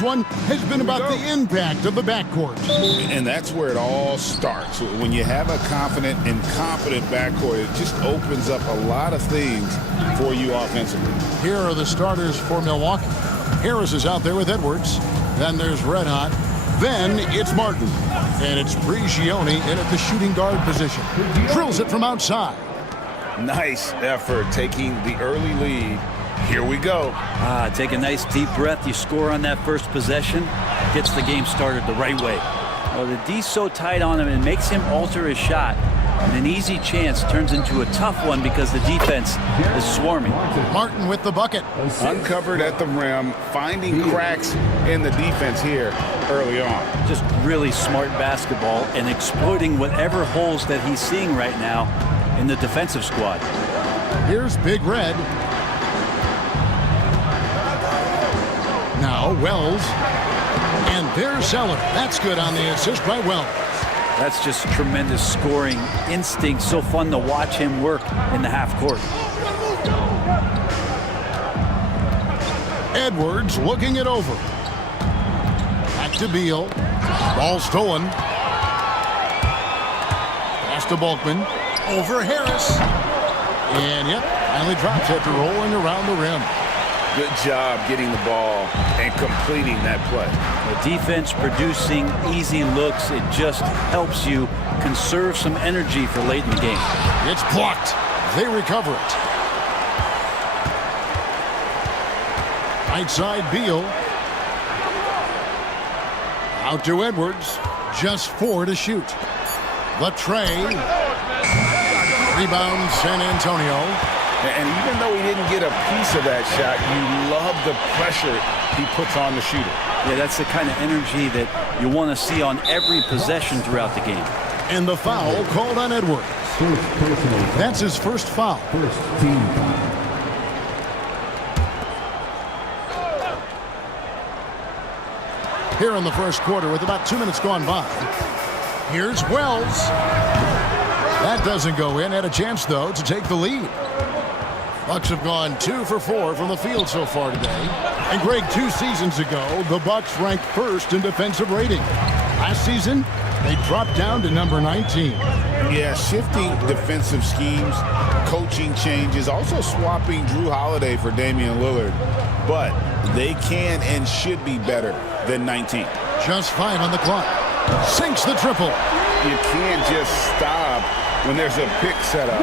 this one has been about the impact of the backcourt. And that's where it all starts. When you have a confident and competent backcourt, it just opens up a lot of things for you offensively. Here are the starters for Milwaukee. Harris is out there with Edwards. Then there's Red Hot. Then it's Martin. And it's Prigioni in at the shooting guard position. Drills it from outside. Nice effort taking the early lead. Here we go. Take a nice deep breath. You score on that first possession. Gets the game started the right way. Well, the D's so tight on him and makes him alter his shot. And an easy chance turns into a tough one because the defense is swarming. Martin with the bucket. Uncovered at the rim, finding cracks in the defense here early on. Just really smart basketball and exploiting whatever holes that he's seeing right now in the defensive squad. Here's Big Red. Now Wells. And there's Zeller. That's good on the assist by Wells. That's just tremendous scoring instinct. So fun to watch him work in the half court. Edwards looking it over. Back to Beal. Ball stolen. Pass to Bulkman. Over Harris. And yep, finally drops after rolling around the rim. Good job getting the ball and completing that play. The defense producing easy looks. It just helps you conserve some energy for late in the game. It's blocked. They recover it. Right side Beal. Out to Edwards. Just 4 to shoot. The tray. Rebound San Antonio. And even though he didn't get a piece of that shot, you love the pressure he puts on the shooter. Yeah, that's the kind of energy that you want to see on every possession throughout the game. And the foul called on Edwards. That's his first foul. First team foul. Here in the first quarter with about 2 minutes gone by. Here's Wells. That doesn't go in. Had a chance, though, to take the lead. Bucks have gone 2 for 4 from the field so far today. And Greg, 2 seasons ago, the Bucks ranked first in defensive rating. Last season, they dropped down to number 19. Yeah, shifting defensive schemes, coaching changes, also swapping Drew Holiday for Damian Lillard. But they can and should be better than 19. Just 5 on the clock. Sinks the triple. You can't just stop when there's a pick set up.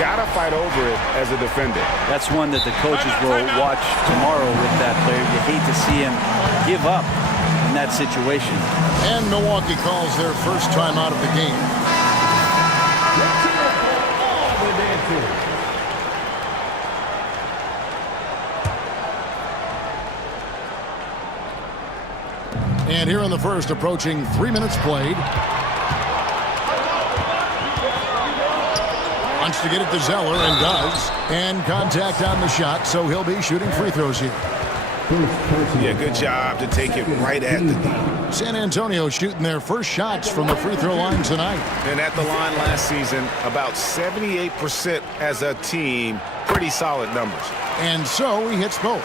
Gotta fight over it as a defender. That's one that the coaches will watch tomorrow with that player. You hate to see him give up in that situation. And Milwaukee calls their first time out of the game. And here in the first, approaching 3 minutes played. Wants to get it to Zeller and does. And contact on the shot, so he'll be shooting free throws here. Yeah, good job to take it right at the D. San Antonio shooting their first shots from the free throw line tonight. And at the line last season, about 78% as a team. Pretty solid numbers. And so he hits both.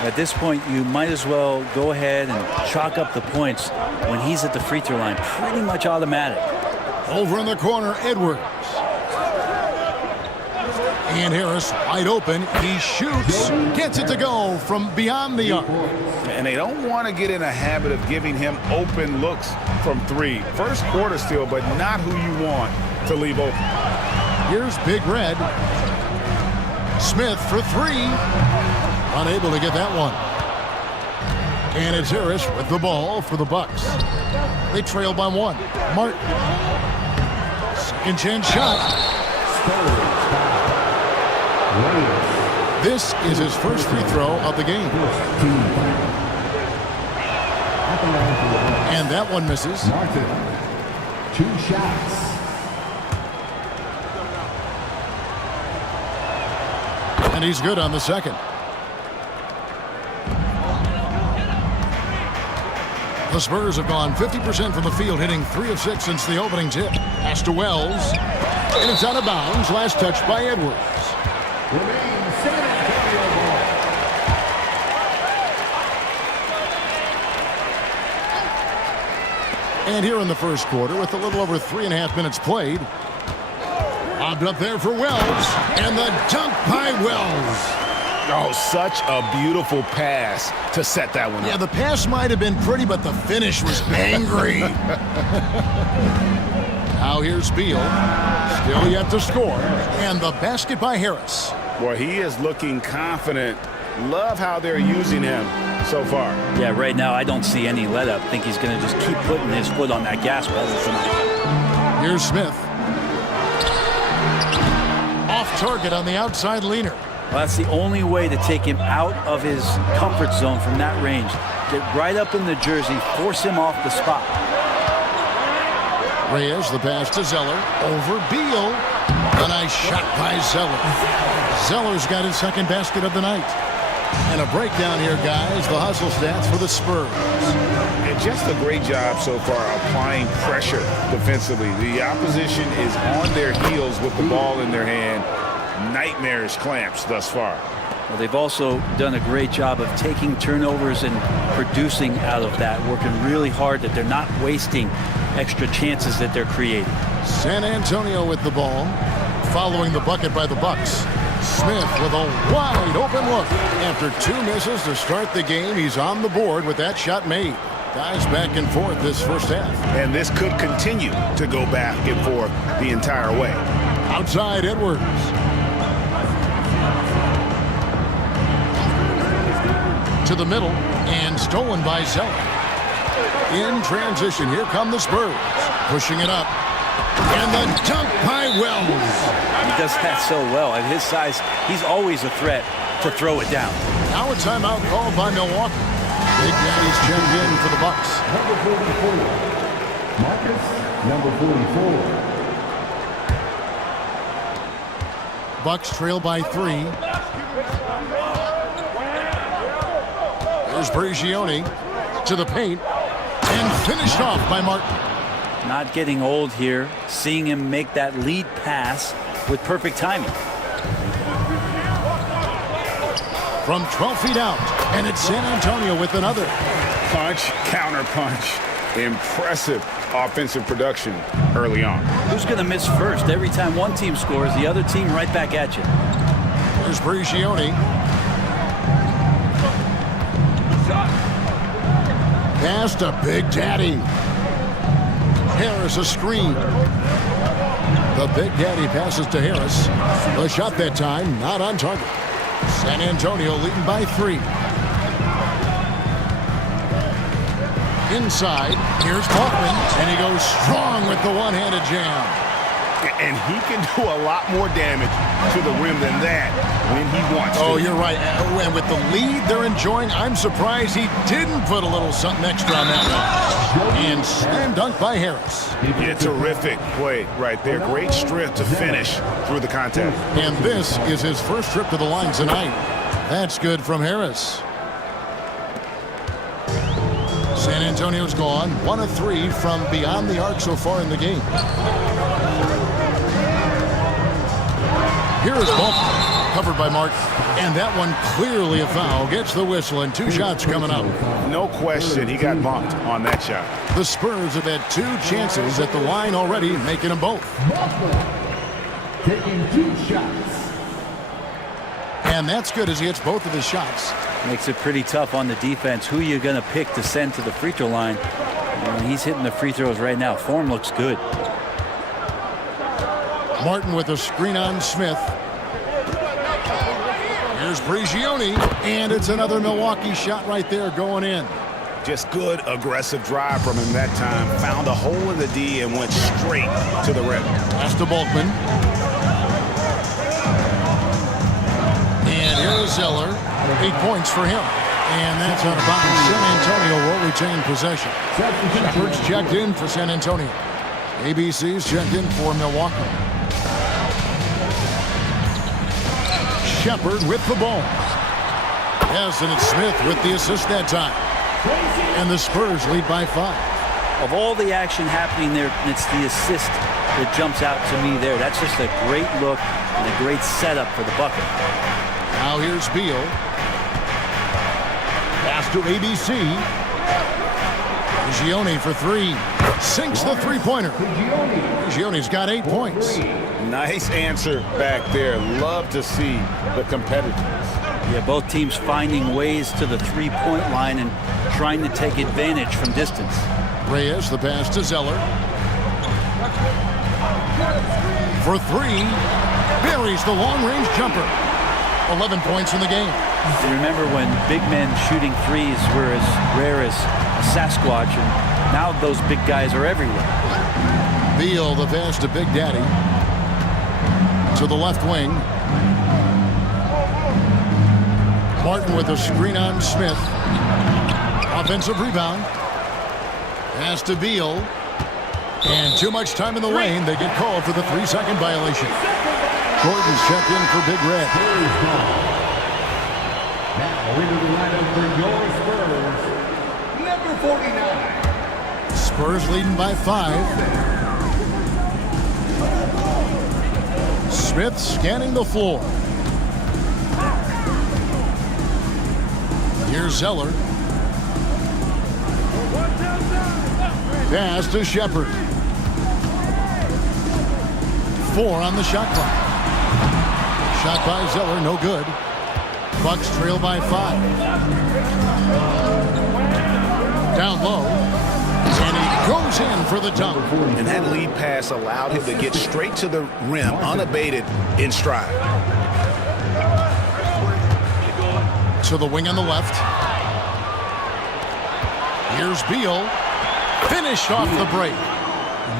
At this point, you might as well go ahead and chalk up the points when he's at the free throw line. Pretty much automatic. Over in the corner, Edwards. And Harris wide open. He shoots. Gets it to go from beyond the arc. And they don't want to get in a habit of giving him open looks from 3. First quarter still, but not who you want to leave open. Here's Big Red. Smith for 3. Unable to get that one. And it's Harris with the ball for the Bucks. They trail by 1. Martin. Second chance shot. This is his first free throw of the game. And that one misses. Martin, 2 shots. And he's good on the second. The Spurs have gone 50% from the field, hitting 3 of 6 since the opening tip. Pass to Wells. And it's out of bounds. Last touch by Edwards. And here in the first quarter, with a little over 3.5 minutes played, lobbed up there for Wells, and the dunk by Wells. Oh, such a beautiful pass to set that one up. Yeah, the pass might have been pretty, but the finish was angry. Now here's Beal, still yet to score, and the basket by Harris. Boy, he is looking confident. Love how they're using him so far. Yeah, right now I don't see any let up. Think he's going to just keep putting his foot on that gas pedal tonight. Here's Smith. Off target on the outside leaner. Well, that's the only way to take him out of his comfort zone from that range. Get right up in the jersey, force him off the spot. Reyes, the pass to Zeller. Over Beal. A nice shot by Zeller. Zeller's got his second basket of the night. And a breakdown here, guys. The hustle stats for the Spurs. And just a great job so far applying pressure defensively. The opposition is on their heels with the ball in their hand. Nightmarish clamps thus far. Well, they've also done a great job of taking turnovers and producing out of that, working really hard that they're not wasting extra chances that they're creating. San Antonio with the ball, following the bucket by the Bucks. Smith with a wide open look. After 2 misses to start the game, he's on the board with that shot made. Guys back and forth this first half. And this could continue to go back and forth the entire way. Outside Edwards. To the middle and stolen by Zeller. In transition, here come the Spurs. Pushing it up. And the dunk by Wells. He does that so well. At his size, he's always a threat to throw it down. Now a timeout called by Milwaukee. Big Daddy's checked in for the Bucks. Number 44. Marcus, number 44. Bucks trail by 3. There's Brigioni to the paint and finished off by Martin. Not getting old here. Seeing him make that lead pass with perfect timing. From 12 feet out, and it's San Antonio with another. Punch, counter punch. Impressive offensive production early on. Who's going to miss first? Every time one team scores, the other team right back at you. There's Brigioni. Pass to Big Daddy. Harris a screen. The Big Daddy passes to Harris. The shot that time not on target. San Antonio leading by 3. Inside, here's Baldwin, and he goes strong with the one-handed jam. And he can do a lot more damage to the rim than that when he wants to. Oh, you're right. And with the lead they're enjoying, I'm surprised he didn't put a little something extra on that one. And slam dunk by Harris. Yeah, terrific play right there. Great strength to finish through the contact. And this is his first trip to the line tonight. That's good from Harris. San Antonio's gone 1 of 3 from beyond the arc so far in the game. Here is Baldwin, covered by Martin. And that one clearly a foul. Gets the whistle and 2 shots coming up. No question, he got bumped on that shot. The Spurs have had 2 chances at the line already, making them both. Taking 2 shots. And that's good as he hits both of his shots. Makes it pretty tough on the defense. Who you going to pick to send to the free throw line? And he's hitting the free throws right now. Form looks good. Martin with a screen on Smith. Here's Brigioni, and it's another Milwaukee shot right there going in. Just good aggressive drive from him that time. Found a hole in the D and went straight to the rim. Pass to Bulkman. And here's Zeller. 8 points for him. And that's out of bounds. San Antonio will retain possession. Shepard's checked in for San Antonio. ABC's checked in for Milwaukee. Shepard with the ball. Yes, and it's Smith with the assist that time. And the Spurs lead by 5. Of all the action happening there, it's the assist that jumps out to me there. That's just a great look and a great setup for the bucket. Now here's Beal. Pass to ABC. Gioni for 3. Sinks the three-pointer. Prigioni's got 8 points. Nice answer back there. Love to see the competitiveness. Yeah, both teams finding ways to the three-point line and trying to take advantage from distance. Reyes, the pass to Zeller. For three. Buries the long-range jumper. 11 points in the game. You remember when big men shooting threes were as rare as a Sasquatch, and now those big guys are everywhere. Beal, the pass to Big Daddy. To the left wing. Martin with a screen on Smith. Offensive rebound. Pass to Beal. And too much time in the lane. They get called for the 3-second violation. Gordon's checked in for Big Red. Now into the lineup for your Spurs, number 49. Spurs leading by 5. Smith scanning the floor. Here's Zeller. Pass to Shepard. 4 on the shot clock. Shot by Zeller, no good. Bucks trail by 5. Down low. And he goes in for the dunk. And that lead pass allowed him to get straight to the rim, unabated in stride. To the wing on the left. Here's Beal. Finished off the break.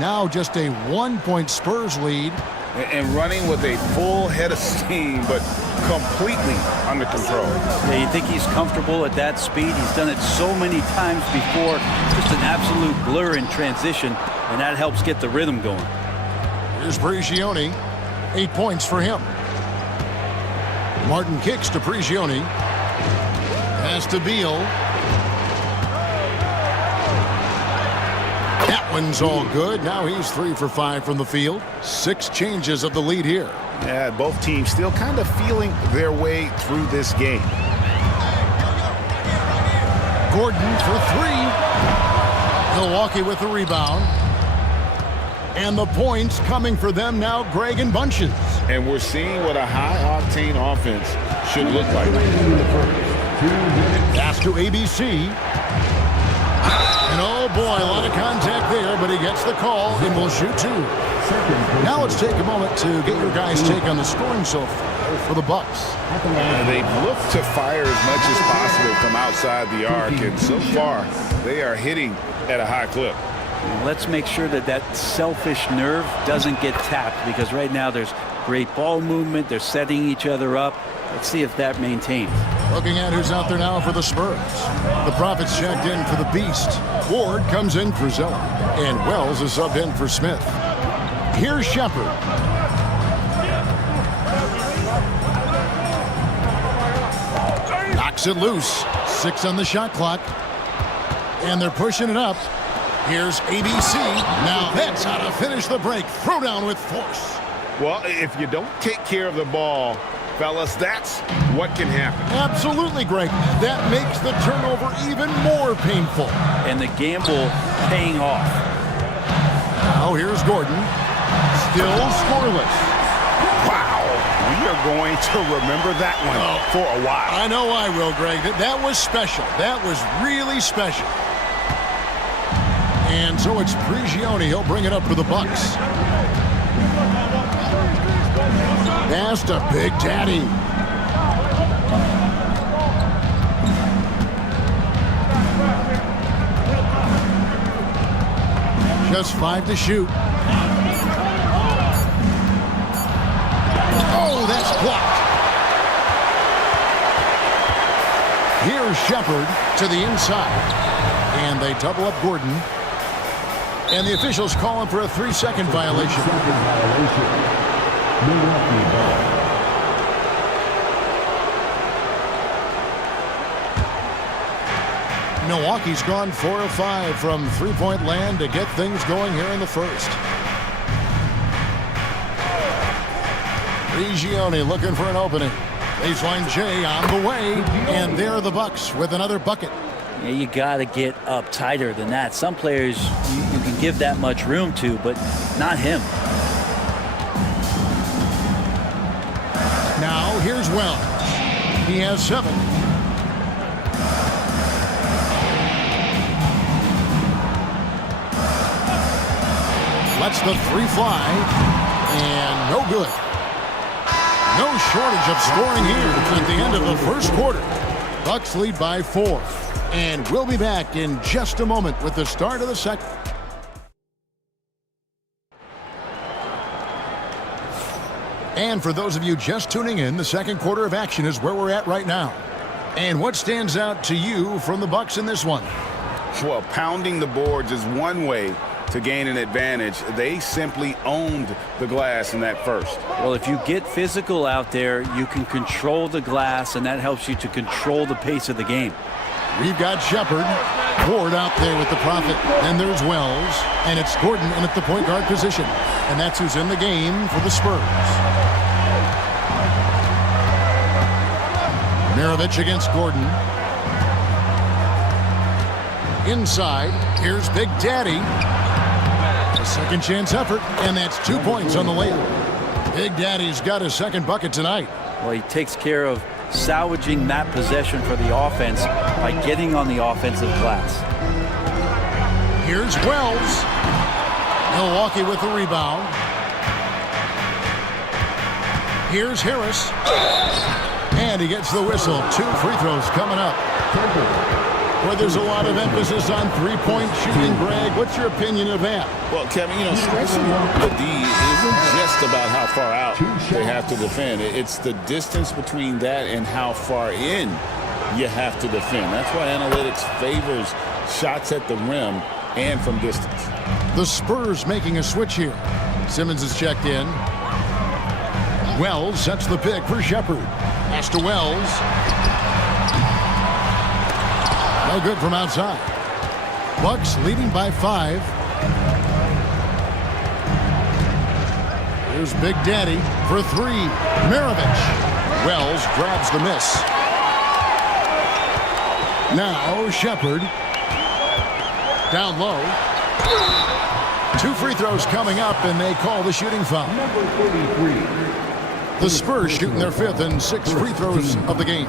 Now just a 1-point Spurs lead. And running with a full head of steam, but completely under control. Yeah, you think he's comfortable at that speed? He's done it so many times before. Just an absolute blur in transition, and that helps get the rhythm going. Here's Prigioni. 8 points for him. Martin kicks to Prigioni. Pass to Beal. That one's all good. Now he's 3 for 5 from the field. 6 changes of the lead here. Yeah, both teams still kind of feeling their way through this game. Gordon for 3. Milwaukee with the rebound. And the points coming for them now, Greg in bunches. And we're seeing what a high-octane offense should look like. Pass to ABC. And oh boy, a lot of contact there, but he gets the call and will shoot 2. Now let's take a moment to get your guys' take on the scoring so far for the Bucks. They've looked to fire as much as possible from outside the arc, and so far they are hitting at a high clip. Let's make sure that that selfish nerve doesn't get tapped, because right now there's great ball movement. They're setting each other up. Let's see if that maintains. Looking at who's out there now for the Spurs. The Prophets checked in for the Beast. Ward comes in for Zeller. And Wells is subbed in for Smith. Here's Shepard. Knocks it loose. 6 on the shot clock. And they're pushing it up. Here's ABC. Now that's how to finish the break. Throw down with force. Well, if you don't take care of the ball, fellas, that's what can happen. Absolutely, Greg. That makes the turnover even more painful. And the gamble paying off. Now here's Gordon. Still scoreless. Wow. We are going to remember that one for a while. I know I will, Greg. That was special. That was really special. And so it's Prigioni. He'll bring it up for the Bucks. Pass to Big Daddy. Just 5 to shoot. Oh, that's blocked. Here's Shepard to the inside. And they double up Gordon. And the officials call him for a 3-second violation. Milwaukee's gone 4 of 5 from three-point land to get things going here in the first. Prigioni looking for an opening. Baseline J on the way, and there are the Bucks with another bucket. Yeah, you got to get up tighter than that. Some players you can give that much room to, but not him. Now here's Wells. He has 7. Lets the 3 fly, and no good. No shortage of scoring here at the end of the first quarter. Bucks lead by 4. And we'll be back in just a moment with the start of the second. And for those of you just tuning in, the second quarter of action is where we're at right now. And what stands out to you from the Bucks in this one? Well, pounding the boards is one way to gain an advantage. They simply owned the glass in that first. Well, if you get physical out there, you can control the glass, and that helps you to control the pace of the game. We've got Shepard, Ward out there with the Prophet, and there's Wells, and it's Gordon in at the point guard position. And that's who's in the game for the Spurs. Mirovic against Gordon. Inside, here's Big Daddy. A second chance effort, and that's 2 points on the layup. Big Daddy's got his second bucket tonight. Well, he takes care of salvaging that possession for the offense by getting on the offensive glass. Here's Wells. Milwaukee with the rebound. Here's Harris. And he gets the whistle. 2 free throws coming up. Where there's a lot of emphasis on three-point shooting, Greg. What's your opinion of that? Well, Kevin, stretching the D isn't just about how far out they have to defend. It's the distance between that and how far in you have to defend. That's why analytics favors shots at the rim and from distance. The Spurs making a switch here. Simmons is checked in. Wells sets the pick for Shepard. Pass to Wells. No good from outside. Bucks leading by 5. Here's Big Daddy for 3. Mirovic. Wells grabs the miss. Now Shepard. Down low. 2 free throws coming up, and they call the shooting foul. Number 33. The Spurs shooting their 5th and 6th free throws of the game.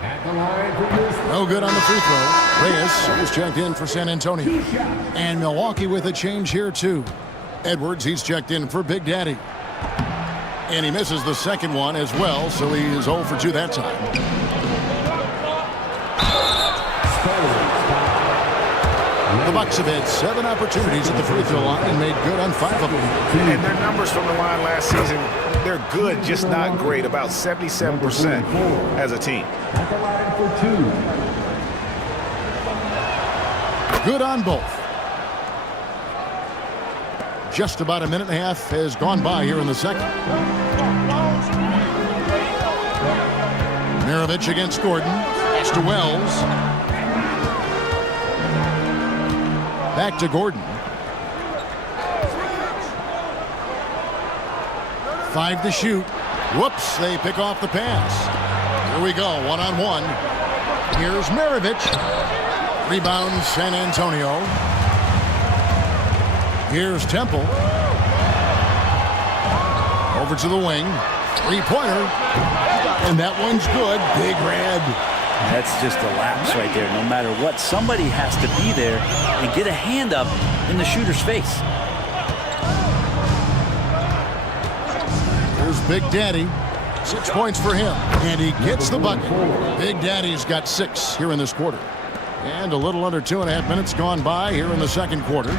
At the line for this. No good on the free throw. Reyes is checked in for San Antonio. And Milwaukee with a change here, too. Edwards, he's checked in for Big Daddy. And he misses the second one as well, so he is 0 for 2 that time. The Bucks have had 7 opportunities at the free throw line and made good on 5 of them. And their numbers from the line last season, they're good, just not great. About 77% as a team. At the line for 2. Good on both. Just about a minute and a half has gone by here in the second. Mirovic against Gordon. Pass to Wells. Back to Gordon. 5 to shoot. Whoops, they pick off the pass. Here we go, 1-on-1. Here's Mirovic. Rebound San Antonio. Here's Temple. Over to the wing. 3-pointer. And that one's good. Big Red. That's just a lapse right there. No matter what, somebody has to be there and get a hand up in the shooter's face. Here's Big Daddy. 6 points for him. And he gets the bucket. Big Daddy's got 6 here in this quarter. And a little under 2.5 minutes gone by here in the second quarter.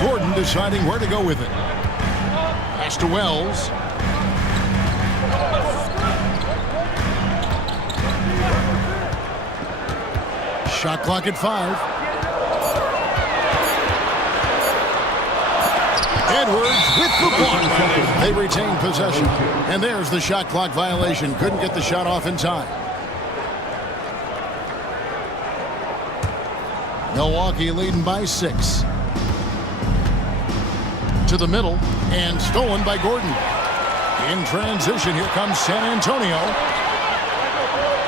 Gordon deciding where to go with it. Pass to Wells. Shot clock at 5. Edwards with the block. They retain possession. And there's the shot clock violation. Couldn't get the shot off in time. Milwaukee leading by 6. To the middle and stolen by Gordon. In transition, here comes San Antonio.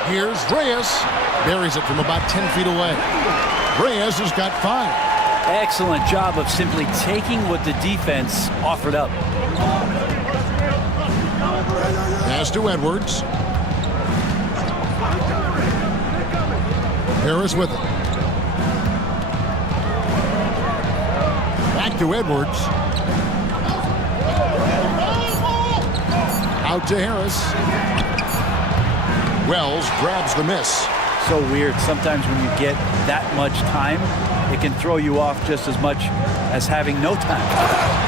Here's Reyes. Buries it from about 10 feet away. Reyes has got 5. Excellent job of simply taking what the defense offered up. Pass to Edwards. Harris with it. Back to Edwards. Out to Harris. Wells grabs the miss. So weird. Sometimes when you get that much time, it can throw you off just as much as having no time.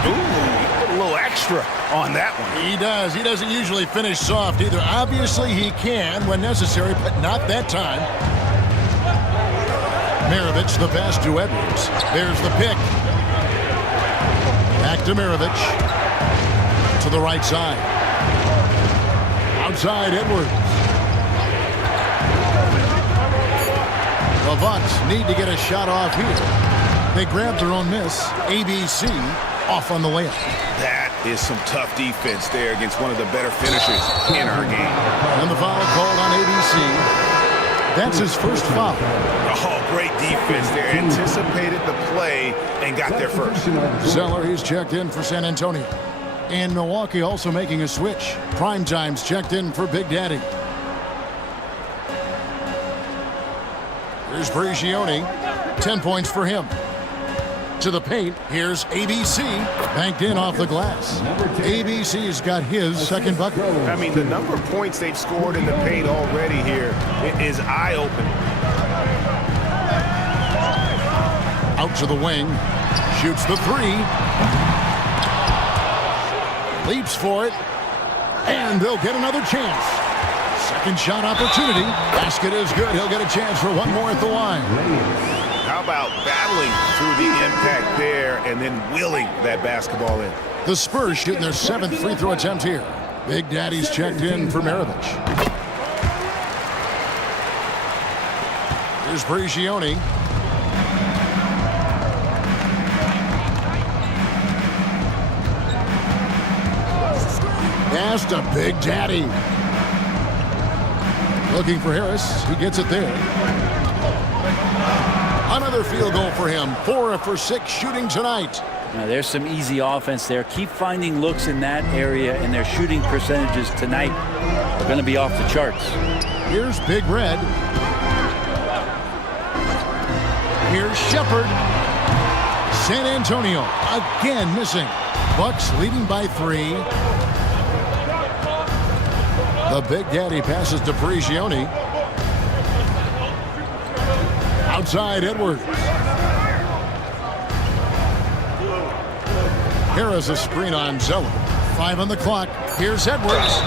Ooh, put a little extra on that one. He does. He doesn't usually finish soft either. Obviously, he can when necessary, but not that time. Maravich, the pass to Edwards. There's the pick. Back to Maravich. To the right side. Outside Edwards. The Bucks need to get a shot off here. They grabbed their own miss. ABC off on the layup. That is some tough defense there against one of the better finishers in our game. And the foul called on ABC. That's his first foul. Oh, great defense there. Anticipated the play and got there first. Zeller, he's checked in for San Antonio. And Milwaukee also making a switch. Primetime's checked in for Big Daddy. Here's Brigioni. 10 points for him. To the paint, here's ABC. Banked in off the glass. ABC's got his second bucket. I mean, the number of points they've scored in the paint already here is eye-opening. Out to the wing. Shoots the 3. Leaps for it. And they'll get another chance. Second shot opportunity. Basket is good. He'll get a chance for one more at the line. How about battling through the impact there and then willing that basketball in? The Spurs shooting their 7th free throw attempt here. Big Daddy's checked in for Maravich. Here's Brigioni. Pass to Big Daddy. Looking for Harris. He gets it there. Another field goal for him. 4 for 6 shooting tonight. Now, there's some easy offense there. Keep finding looks in that area, and their shooting percentages tonight are going to be off the charts. Here's Big Red. Here's Shepard. San Antonio again missing. Bucks leading by 3. The Big Daddy passes to Prigioni. Outside Edwards. Harris a screen on Zeller. 5 on the clock. Here's Edwards.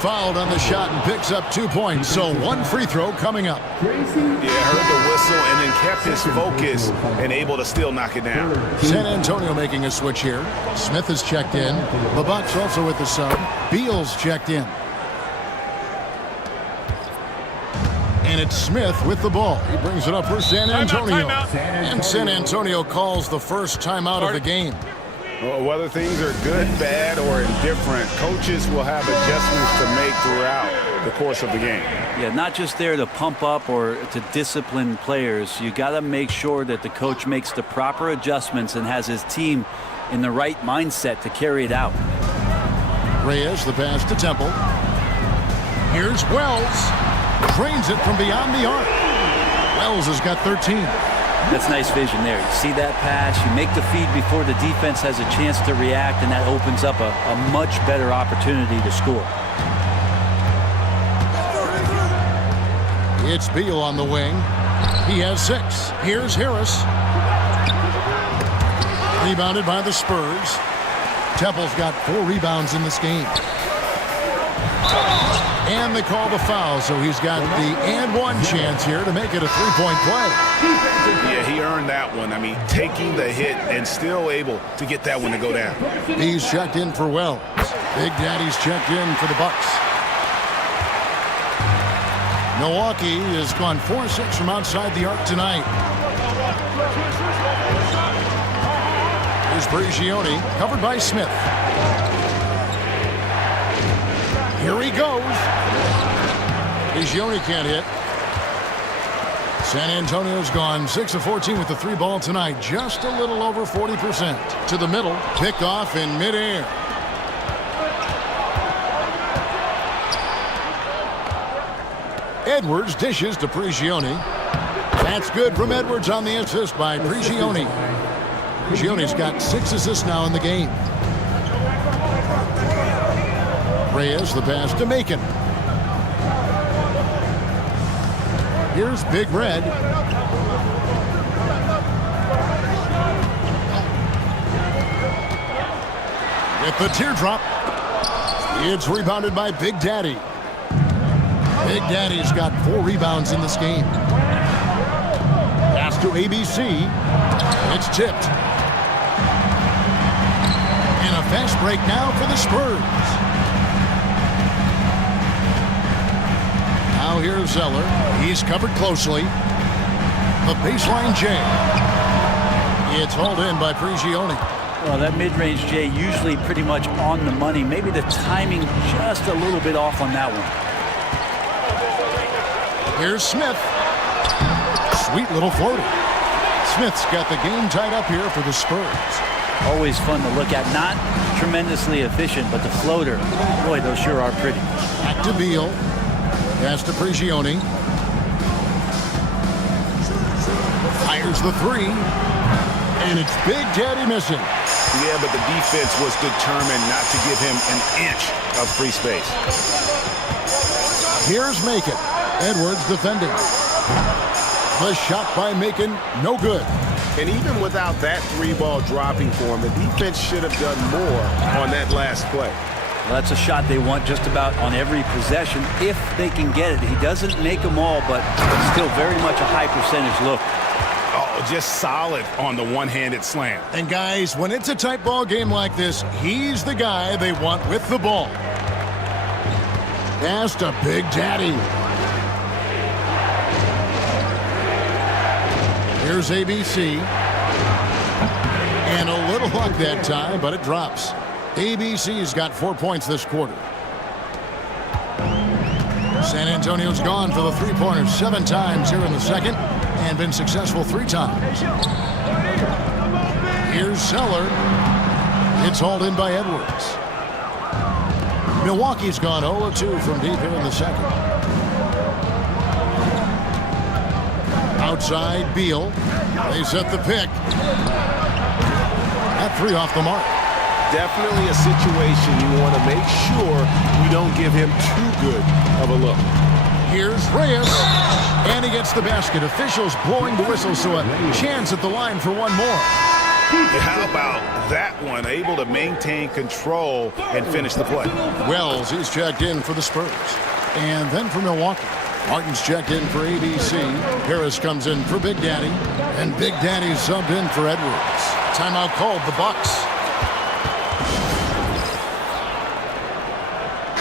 Fouled on the shot and picks up 2 points. So 1 free throw coming up. Yeah, heard the whistle and then kept his focus and able to still knock it down. San Antonio making a switch here. Smith is checked in. The Bucks also with the sub. Beal's checked in. And it's Smith with the ball. He brings it up for San Antonio. And San Antonio calls the first timeout of the game. Well, whether things are good, bad, or indifferent, coaches will have adjustments to make throughout the course of the game. Yeah, not just there to pump up or to discipline players. You got to make sure that the coach makes the proper adjustments and has his team in the right mindset to carry it out. Reyes, the pass to Temple. Here's Wells. Drains it from beyond the arc. Wells has got 13. That's nice vision there. You see that pass, you make the feed before the defense has a chance to react, and that opens up a much better opportunity to score. It's Beal on the wing. He has 6. Here's Harris. Rebounded by the Spurs. Temple's got 4 rebounds in this game. And they call the foul, so he's got the and one chance here to make it a 3-point play. Yeah, he earned that one. I mean, taking the hit and still able to get that one to go down. He's checked in for Wells. Big Daddy's checked in for the Bucks. Milwaukee has gone 4-6 from outside the arc tonight. Here's Brigioni, covered by Smith. Here he goes. Prigioni can't hit. San Antonio's gone 6 of 14 with the 3 ball tonight. Just a little over 40%. To the middle. Picked off in midair. Edwards dishes to Prigioni. That's good from Edwards on the assist by Prigioni. Prigioni's got 6 assists now in the game. Reyes, the pass to Macon. Here's Big Red. With the teardrop. It's rebounded by Big Daddy. Big Daddy's got 4 rebounds in this game. Pass to ABC. It's tipped. And a fast break now for the Spurs. Now here's Zeller. He's covered closely. The baseline J. It's hauled in by Prigioni. Well, that mid-range J usually pretty much on the money. Maybe the timing just a little bit off on that one. Here's Smith. Sweet little floater. Smith's got the game tied up here for the Spurs. Always fun to look at. Not tremendously efficient, but the floater, boy, those sure are pretty. Back to Beal. Pass to Prigioni. Fires the 3. And it's Big Daddy missing. Yeah, but the defense was determined not to give him an inch of free space. Here's Macon. Edwards defending. The shot by Macon, no good. And even without that 3-ball dropping for him, the defense should have done more on that last play. Well, that's a shot they want just about on every possession if they can get it. He doesn't make them all, but still very much a high percentage look. Oh, just solid on the one-handed slam. And guys, when it's a tight ball game like this, he's the guy they want with the ball. Pass to Big Daddy. Here's ABC. And a little luck that time, but it drops. ABC's got 4 points this quarter. San Antonio's gone for the 3-pointers 7 times here in the second and been successful 3 times. Here's Zeller. It's hauled in by Edwards. Milwaukee's gone 0-2 from deep here in the second. Outside, Beal. They set the pick. That 3 off the mark. Definitely a situation you want to make sure you don't give him too good of a look. Here's Reyes. And he gets the basket. Officials blowing the whistle, so a chance at the line for one more. How about that one? Able to maintain control and finish the play. Wells, he's checked in for the Spurs. And then for Milwaukee. Martin's checked in for ABC. Harris comes in for Big Daddy. And Big Daddy's subbed in for Edwards. Timeout called, the Bucks.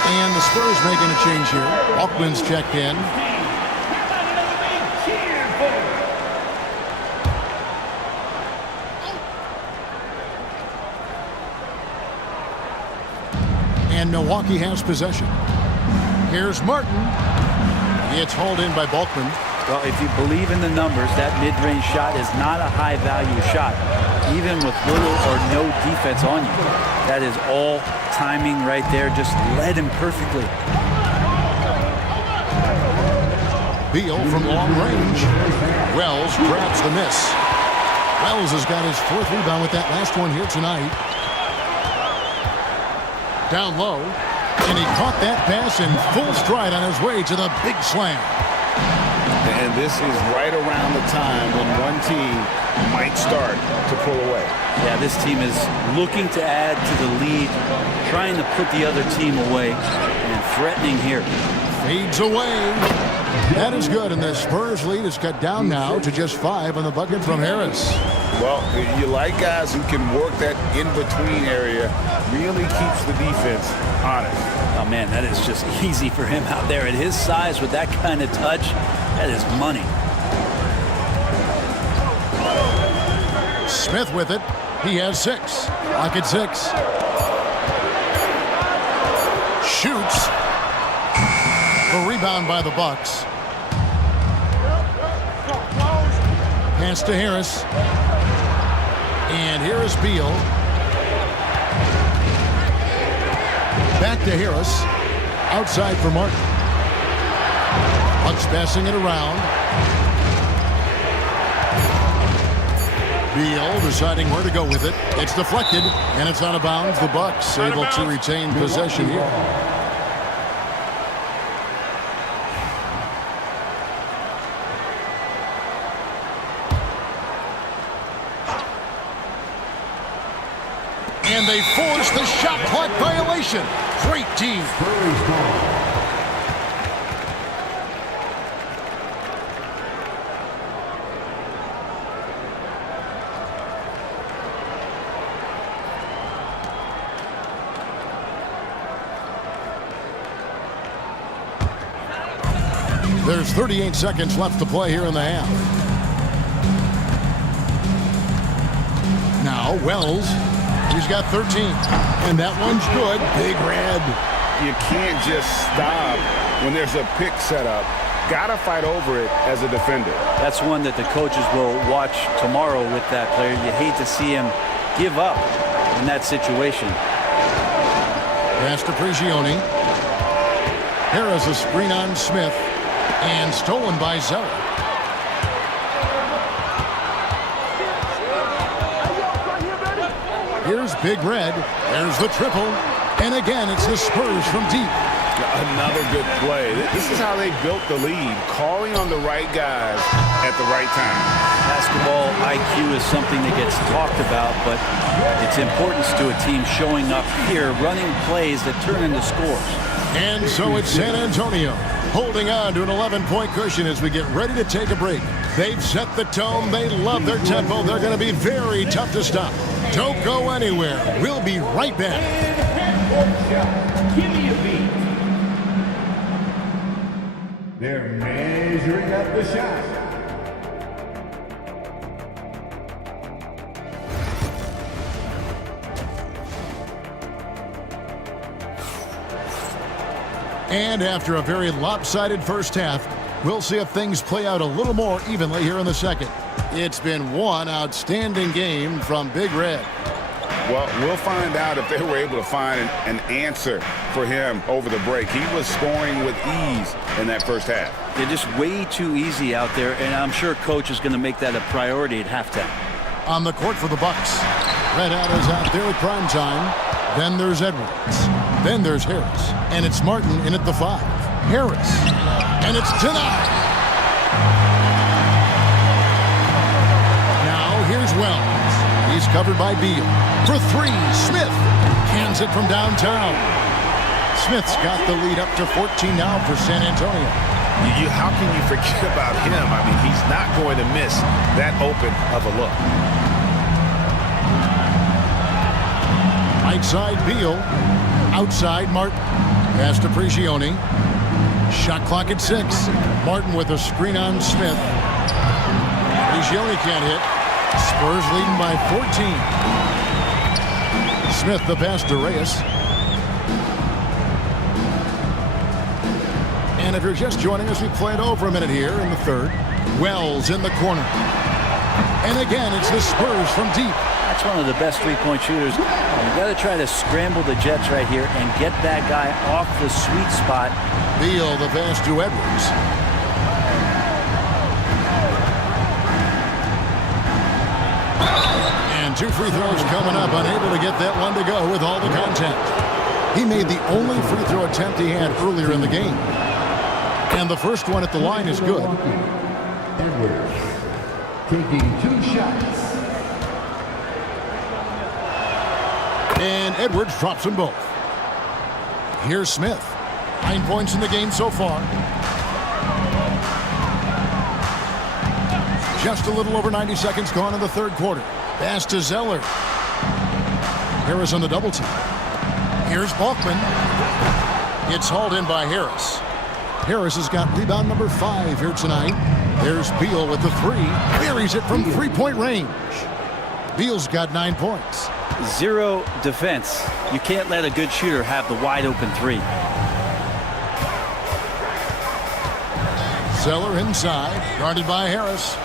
And the Spurs making a change here. Altman's checked in. And Milwaukee has possession. Here's Martin. It's hauled in by Balkman. Well, if you believe in the numbers, that mid-range shot is not a high-value shot, even with little or no defense on you. That is all timing right there. Just led him perfectly. Beal from long range. Wells grabs the miss. Wells has got his 4th rebound with that last one here tonight. Down low. And he caught that pass in full stride on his way to the big slam. And this is right around the time when one team might start to pull away. Yeah, this team is looking to add to the lead, trying to put the other team away, and threatening here. Fades away. That is good, and the Spurs lead is cut down now to just 5 on the bucket from Harris. Well, you like guys who can work that in-between area, really keeps the defense honest. Oh, man, that is just easy for him out there. At his size, with that kind of touch, that is money. Smith with it. He has 6. Rocket 6. Shoots. A rebound by the Bucks. Pass to Harris. And here is Beal. Back to Harris. Outside for Martin. Bucks passing it around. Beal deciding where to go with it. It's deflected, and it's out of bounds. The Bucks able to retain possession here. And they force the shot clock violation. Great team. There's 38 seconds left to play here in the half. Now Wells. He's got 13. And that one's good. Big Red. You can't just stop when there's a pick set up. Gotta fight over it as a defender. That's one that the coaches will watch tomorrow with that player. You hate to see him give up in that situation. Pass to Prigioni. Harris a screen on Smith. And stolen by Zeller. Here's Big Red. There's the triple. And again, it's the Spurs from deep. Another good play. This is how they built the lead, calling on the right guys at the right time. Basketball IQ is something that gets talked about, but its importance to a team showing up here, running plays that turn into scores. And so it's San Antonio holding on to an 11-point cushion as we get ready to take a break. They've set the tone. They love their tempo. They're going to be very tough to stop. Don't go anywhere. We'll be right back. Give me a beat. They're measuring up the shot. And after a very lopsided first half, we'll see if things play out a little more evenly here in the second. It's been one outstanding game from Big Red. Well, we'll find out if they were able to find an answer for him over the break. He was scoring with ease in that first half. They're just way too easy out there, and I'm sure coach is going to make that a priority at halftime. On the court for the Bucks. Red Hat is out there at prime time. Then there's Edwards. Then there's Harris. And it's Martin in at the 5. Harris. And it's denied. Now here's Wells. He's covered by Beal. For 3, Smith cans it from downtown. Smith's got the lead up to 14 now for San Antonio. How can you forget about him? I mean, he's not going to miss that open of a look. Right side Beal. Outside Martin. Pass to Prigioni. Shot clock at 6. Martin with a screen on Smith. Prigioni can't hit. Spurs leading by 14. Smith the pass to Reyes. And if you're just joining us, we play it over a minute here in the third. Wells in the corner. And again, it's the Spurs from deep. That's one of the best three-point shooters. You've got to try to scramble the Jets right here and get that guy off the sweet spot. Beal the pass to Edwards. And 2 free throws coming up, unable to get that one to go with all the contact. He made the only free throw attempt he had earlier in the game. And the first one at the line is good. Edwards taking 2 shots. And Edwards drops them both. Here's Smith. 9 points in the game so far. Just a little over 90 seconds gone in the third quarter. Pass to Zeller. Harris on the double team. Here's Balkman. It's hauled in by Harris. Harris has got rebound number 5 here tonight. There's Beal with the 3. Buries it from three-point range. Beal's got 9 points. 0 defense. You can't let a good shooter have the wide open 3. Zeller inside, guarded by Harris.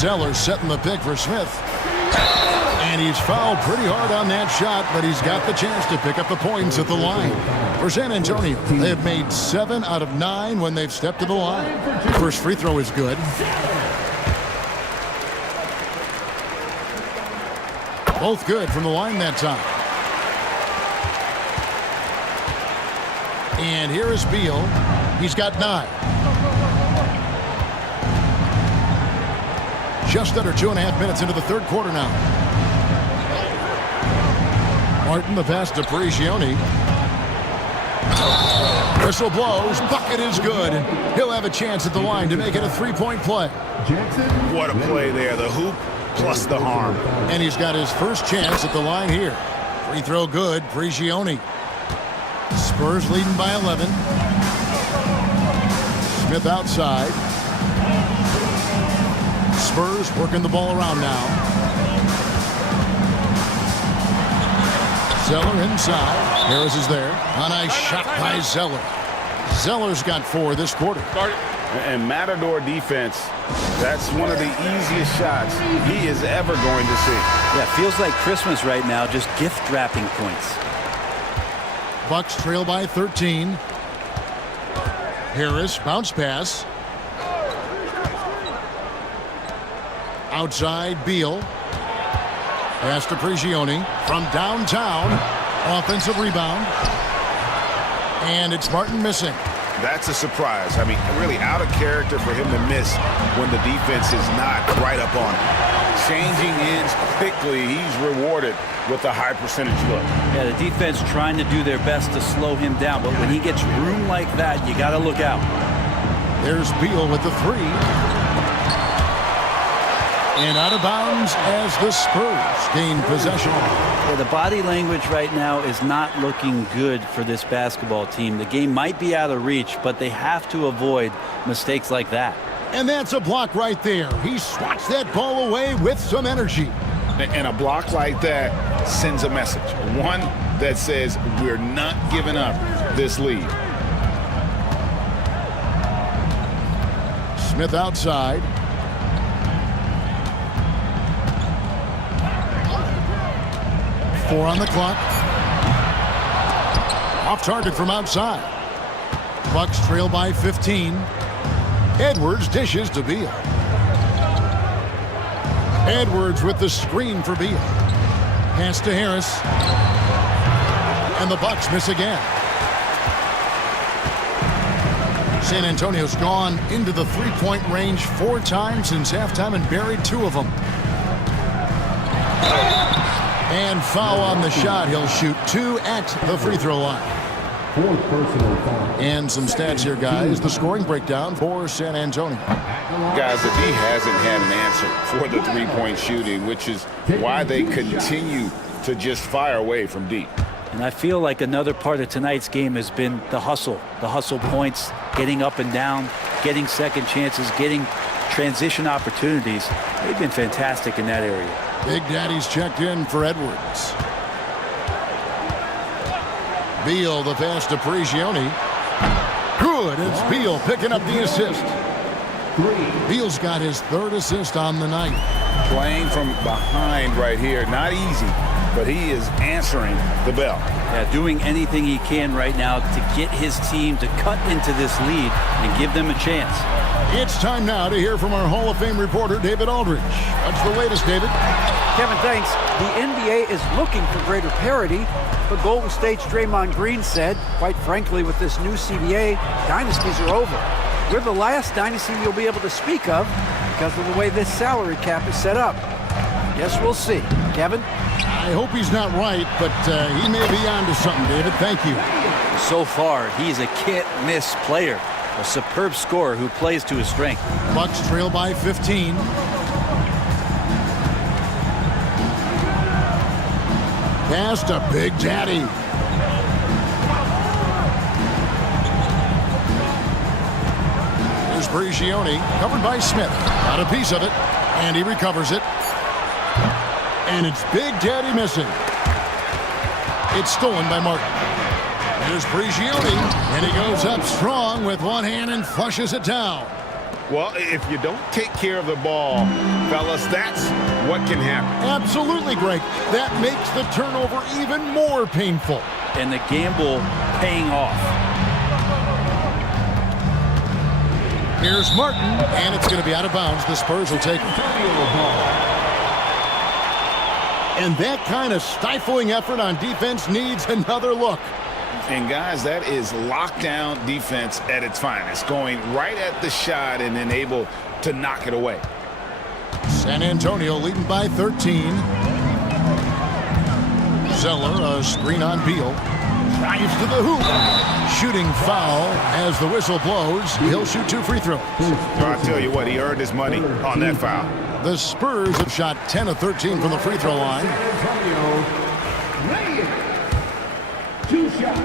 Zeller setting the pick for Smith. And he's fouled pretty hard on that shot, but he's got the chance to pick up the points at the line. For San Antonio, they have made 7 out of 9 when they've stepped to the line. First free throw is good. Both good from the line that time. And here is Beal. He's got 9. Just under 2.5 minutes into the third quarter now. Martin, the pass to Prigioni. Whistle blows. Bucket is good. He'll have a chance at the line to make it a 3-point play. What a play there. The hoop plus the harm. And he's got his first chance at the line here. Free throw good. Prigioni. Spurs leading by 11. Smith outside. Spurs working the ball around now. Zeller inside. Harris is there. A nice shot by Zeller. Zeller's got 4 this quarter. And Matador defense, that's one of the easiest shots he is ever going to see. Yeah, feels like Christmas right now, just gift wrapping points. Bucks trail by 13. Harris, bounce pass. Outside, Beal. Pass to Prigioni from downtown. Offensive rebound. And it's Martin missing. That's a surprise. I mean, really out of character for him to miss when the defense is not right up on him. Changing ends quickly, he's rewarded with a high percentage look. Yeah, the defense trying to do their best to slow him down, but when he gets room like that, you got to look out. There's Beal with the 3. And out of bounds as the Spurs gain possession. Yeah, the body language right now is not looking good for this basketball team. The game might be out of reach, but they have to avoid mistakes like that. And that's a block right there. He swats that ball away with some energy. And a block like that sends a message. One that says we're not giving up this lead. Smith outside. Four on the clock. Off target from outside. Bucks trail by 15. Edwards dishes to Beal. Edwards with the screen for Beal. Pass to Harris. And the Bucks miss again. San Antonio's gone into the three-point range 4 times since halftime and buried 2 of them. And foul on the shot. He'll shoot 2 at the free throw line. And some stats here, guys. The scoring breakdown for San Antonio. Guys, the D hasn't had an answer for the three-point shooting, which is why they continue to just fire away from deep. And I feel like another part of tonight's game has been the hustle points, getting up and down, getting second chances, getting transition opportunities. They've been fantastic in that area. Big Daddy's checked in for Edwards. Beal, the pass to Prigioni. Good. It's Beal picking up the assist. Beal's got his 3rd assist on the night. Playing from behind right here, not easy, but he is answering the bell. Yeah, doing anything he can right now to get his team to cut into this lead and give them a chance. It's time now to hear from our Hall of Fame reporter, David Aldridge. What's the latest, David? Kevin, thanks. The NBA is looking for greater parity, but Golden State's Draymond Green said, quite frankly, with this new CBA, dynasties are over. We're the last dynasty you'll be able to speak of because of the way this salary cap is set up. Guess we'll see. Kevin? I hope he's not right, but he may be on to something, David. Thank you. So far, he's a can't-miss player. A superb scorer who plays to his strength. Bucks trail by 15. Pass to Big Daddy. There's Prigioni, covered by Smith. Got a piece of it, and he recovers it. And it's Big Daddy missing. It's stolen by Martin. Here's Prigioni, and he goes up strong with one hand and flushes it down. Well, if you don't take care of the ball, fellas, that's what can happen. Absolutely, Greg. That makes the turnover even more painful. And the gamble paying off. Here's Martin, and it's going to be out of bounds. The Spurs will take it. And that kind of stifling effort on defense needs another look. And, guys, that is lockdown defense at its finest, going right at the shot and then able to knock it away. San Antonio leading by 13. Zeller, a screen on Beal. Drives to the hoop. Shooting foul as the whistle blows. He'll shoot 2 free throws. I'll tell you what, he earned his money on that foul. The Spurs have shot 10 of 13 from the free throw line. Two shots.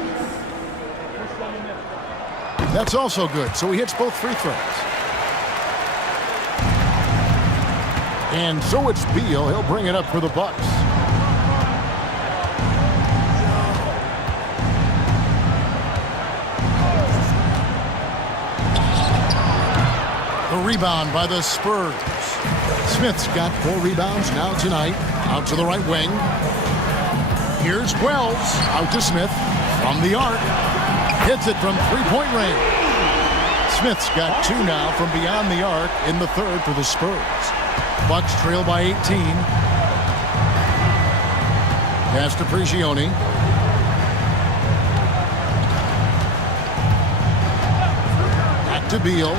That's also good, so he hits both free throws. And so it's Beal. He'll bring it up for the Bucks. The rebound by the Spurs. Smith's got 4 rebounds now tonight. Out to the right wing. Here's Wells. Out to Smith. From the arc. Hits it from 3-point range. Smith's got 2 now from beyond the arc in the third for the Spurs. Bucks trail by 18. Pass to Prigioni. Back to Beal.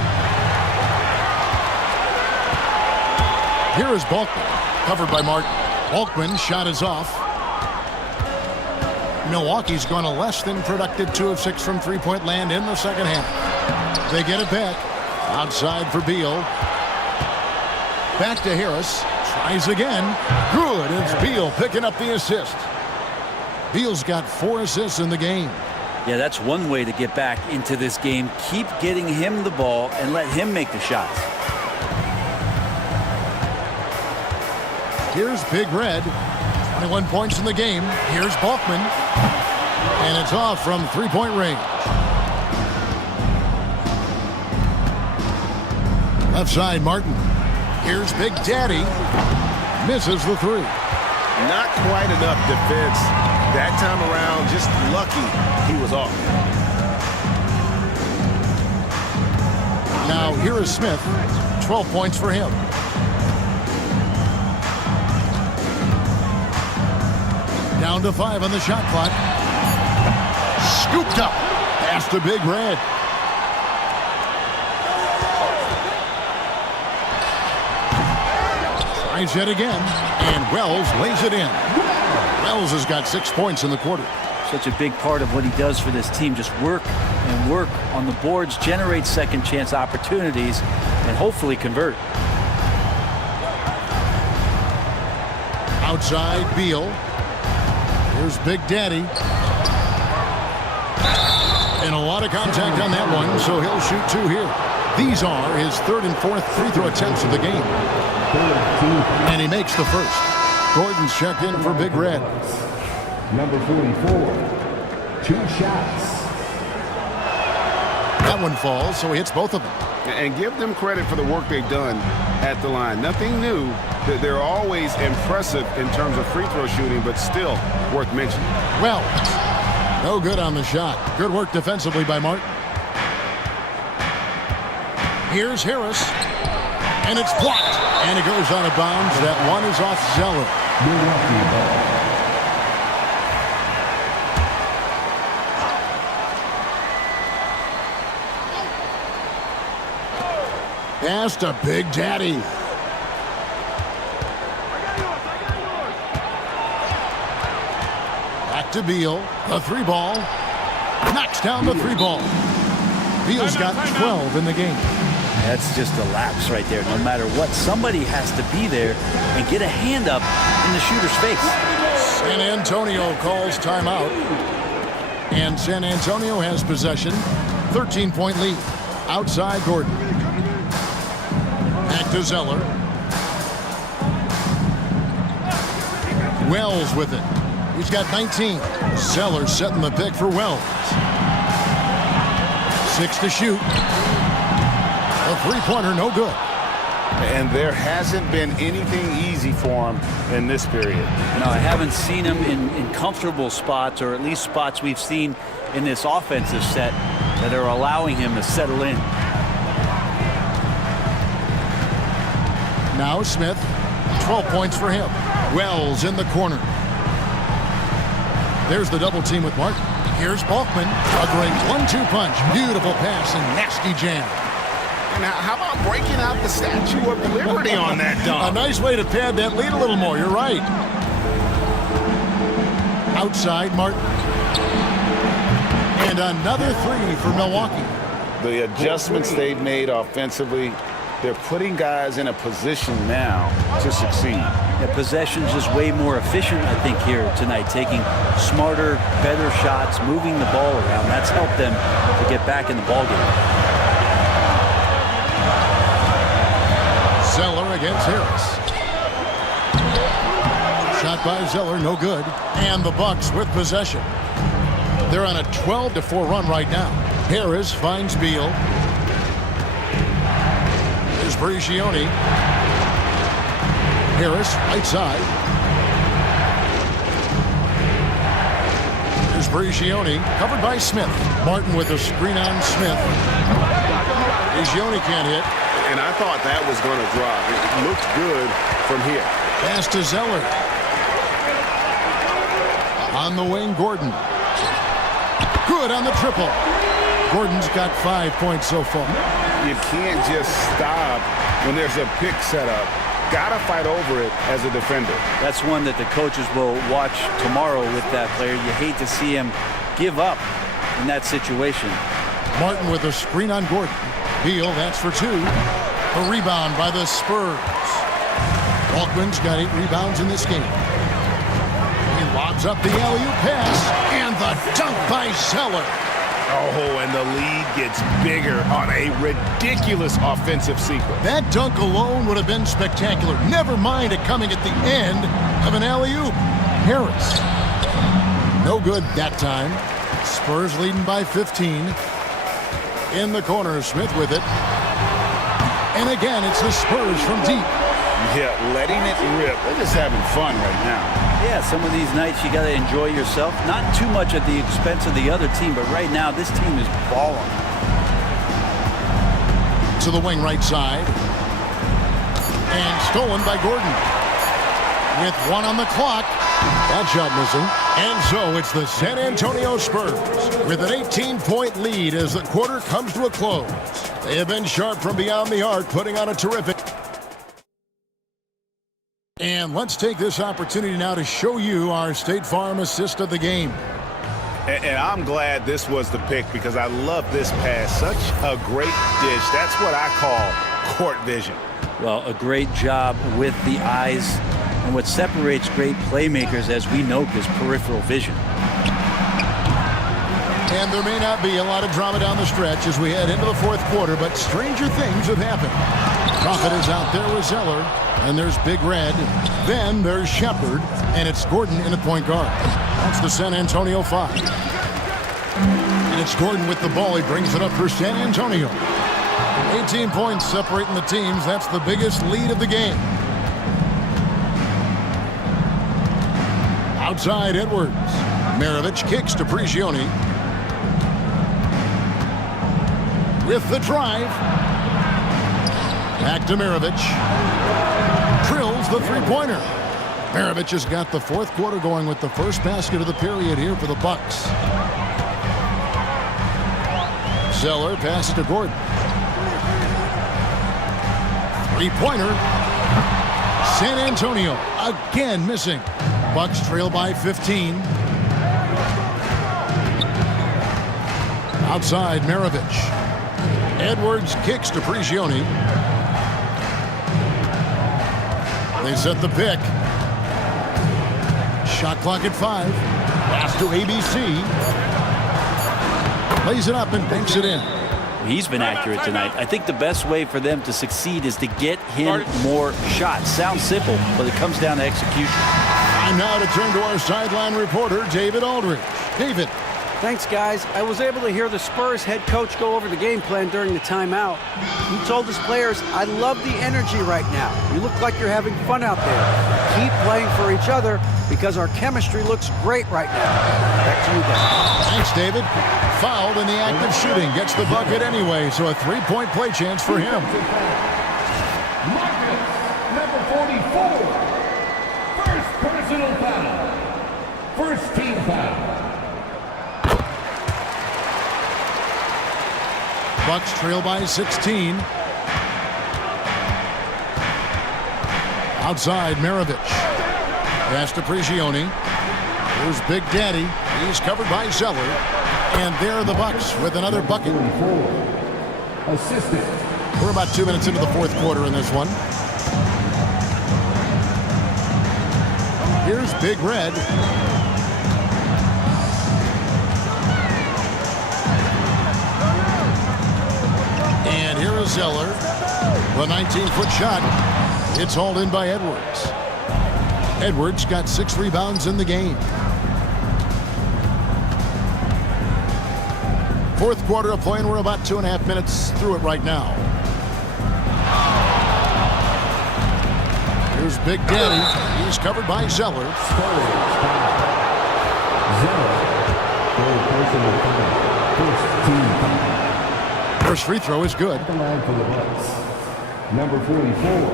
Here is Balkman, covered by Martin. Balkman shot is off. Milwaukee's gone a less than productive 2 of 6 from 3-point land in the second half. They get it back. Outside for Beal. Back to Harris. Tries again. Good. It's Beal picking up the assist. Beal's got 4 assists in the game. Yeah, that's one way to get back into this game. Keep getting him the ball and let him make the shots. Here's Big Red. 21 points in the game. Here's Balkman. And it's off from 3-point range. Left side, Martin. Here's Big Daddy. Misses the 3. Not quite enough defense that time around. Just lucky he was off. Now here is Smith. 12 points for him. Down to 5 on the shot clock. Scooped up. Pass to Big Red. Tries yet again. And Wells lays it in. Wells has got 6 points in the quarter. Such a big part of what he does for this team. Just work and work on the boards, generate second chance opportunities, and hopefully convert. Outside, Beal. Here's Big Daddy. And a lot of contact on that one, so he'll shoot 2 here. These are his 3rd and 4th free throw attempts of the game. And he makes the first. Gordon's checked in for Big Red. Number 44. 2 shots. That one falls, so he hits both of them. And give them credit for the work they've done at the line. Nothing new. They're always impressive in terms of free throw shooting, but still worth mentioning. Well, no good on the shot. Good work defensively by Martin. Here's Harris. And it's blocked. And it goes out of bounds. That one is off Zeller. Pass to Big Daddy. Back to Beal. The 3-ball. Knocks down the 3-ball. Beal's got 12 in the game. That's just a lapse right there. No matter what, somebody has to be there and get a hand up in the shooter's face. San Antonio calls timeout. And San Antonio has possession. 13-point lead. Outside Gordon. Back to Zeller. Wells with it. He's got 19. Zeller setting the pick for Wells. 6 to shoot. A three-pointer, no good. And there hasn't been anything easy for him in this period. No, I haven't seen him in comfortable spots, or at least spots we've seen in this offensive set that are allowing him to settle in. Now Smith, 12 points for him. Wells in the corner. There's the double team with Martin. Here's Balkman. A great 1-2 punch. Beautiful pass and nasty jam. Now, how about breaking out the Statue of Liberty on that A dunk? nice way to pad that lead a little more. You're right. Outside Martin. And another three for Milwaukee. The adjustments they've made offensively, they're putting guys in a position now to succeed. Yeah, possession's just way more efficient, I think, here tonight. Taking smarter, better shots, moving the ball around. That's helped them to get back in the ballgame. Zeller against Harris. Shot by Zeller, no good. And the Bucks with possession. They're on a 12-4 run right now. Harris finds Beal. Here's Brigioni. Harris, right side. Here's Brigioni, covered by Smith. Martin with a screen on Smith. Brigioni can't hit. And I thought that was going to drop. It looked good from here. Pass to Zeller. On the wing, Gordon. Good on the triple. Gordon's got 5 points so far. You can't just stop when there's a pick set up. Got to fight over it as a defender. That's one that the coaches will watch tomorrow with that player. You hate to see him give up in that situation. Martin with a screen on Gordon. Beal, that's for 2. A rebound by the Spurs. Balkman's got 8 rebounds in this game. He lobs up the alley-oop pass, and the dunk by Zeller. Oh, and the lead gets bigger on a ridiculous offensive sequence. That dunk alone would have been spectacular. Never mind it coming at the end of an alley-oop. Harris. No good that time. Spurs leading by 15. In the corner, Smith with it. And again, it's the Spurs from deep. Yeah, letting it rip. They're just having fun right now. Yeah, some of these nights you got to enjoy yourself. Not too much at the expense of the other team, but right now this team is balling. To the wing right side. And stolen by Gordon. With 1 on the clock. That shot missing. And so it's the San Antonio Spurs with an 18-point lead as the quarter comes to a close. They have been sharp from beyond the arc, putting on a terrific. And let's take this opportunity now to show you our State Farm assist of the game. And I'm glad this was the pick because I love this pass. Such a great dish. That's what I call court vision. Well, a great job with the eyes. And what separates great playmakers, as we note, is peripheral vision. And there may not be a lot of drama down the stretch as we head into the fourth quarter, but stranger things have happened. Prophet is out there with Zeller, and there's Big Red. Then there's Shepard, and it's Gordon in at point guard. That's the San Antonio 5. And it's Gordon with the ball. He brings it up for San Antonio. 18 points separating the teams. That's the biggest lead of the game. Outside Edwards. Maravich kicks to Prigioni. With the drive. Back to Maravich. Drills the three-pointer. Maravich has got the fourth quarter going with the first basket of the period here for the Bucks. Zeller passes to Gordon. Three-pointer. San Antonio again missing. Bucks trail by 15. Outside Maravich. Edwards kicks to Prigioni. They set the pick. Shot clock at 5. Pass to ABC. Lays it up and banks it in. He's been accurate tonight. I think the best way for them to succeed is to get him more shots. Sounds simple, but it comes down to execution. Time now to turn to our sideline reporter, David Aldridge. David. Thanks, guys. I was able to hear the Spurs head coach go over the game plan during the timeout. He told his players, "I love the energy right now. You look like you're having fun out there. Keep playing for each other because our chemistry looks great right now." Back to you guys. Thanks, David. Fouled in the act of shooting. Gets the bucket anyway, so a three-point play chance for him. Marcus, number 44. First personal foul. First team foul. Bucks trail by 16. Outside, Maravich. Pass to Prigioni. Here's Big Daddy. He's covered by Zeller. And there are the Bucks with another bucket. Assistant. We're about 2 minutes into the fourth quarter in this one. Here's Big Red. And here is Zeller. The 19-foot shot. It's hauled in by Edwards. Edwards got 6 rebounds in the game. Fourth quarter of play, and we're about 2.5 minutes through it right now. Here's Big Daddy. He's covered by Zeller. First free throw is good. The line for the Bucks. Number 44.